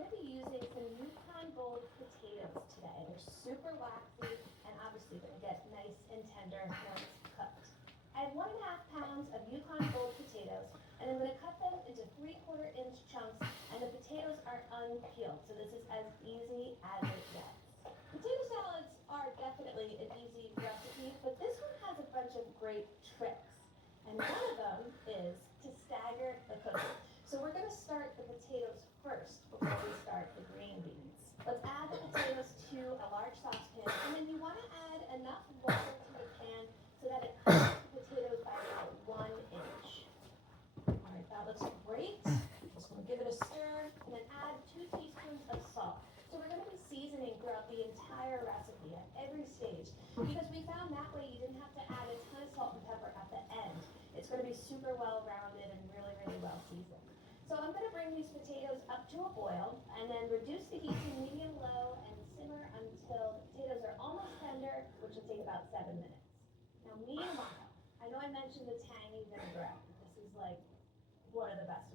going to be using some Yukon Gold potatoes today. They're super waxy and obviously going to get nice and tender once cooked. I have 1.5 pounds of Yukon Gold potatoes, and I'm going to cut them into 3/4 inch chunks, and the potatoes are unpeeled, so this is as easy as it gets. Potato salads are definitely an easy recipe, but this one has a bunch of great tricks. And one of them is to stagger the cooking. So we're going to start the potatoes first before we start the green beans. Let's add the potatoes to a large saucepan, and then you want to add enough water to the pan so that it cooks the potatoes by about 1 inch. All right, that looks great. Just going to give it a stir, and then add 2 teaspoons of salt. So we're going to be seasoning throughout the entire recipe at every stage, because we found that way you didn't have to add a ton of salt and pepper at the end. It's going to be super well rounded and really, really well seasoned. So I'm going to bring these potatoes up to a boil and then reduce the heat to medium low and simmer until the potatoes are almost tender, which will take about 7 minutes. Now meanwhile, I know I mentioned the tangy vinaigrette. This is like one of the best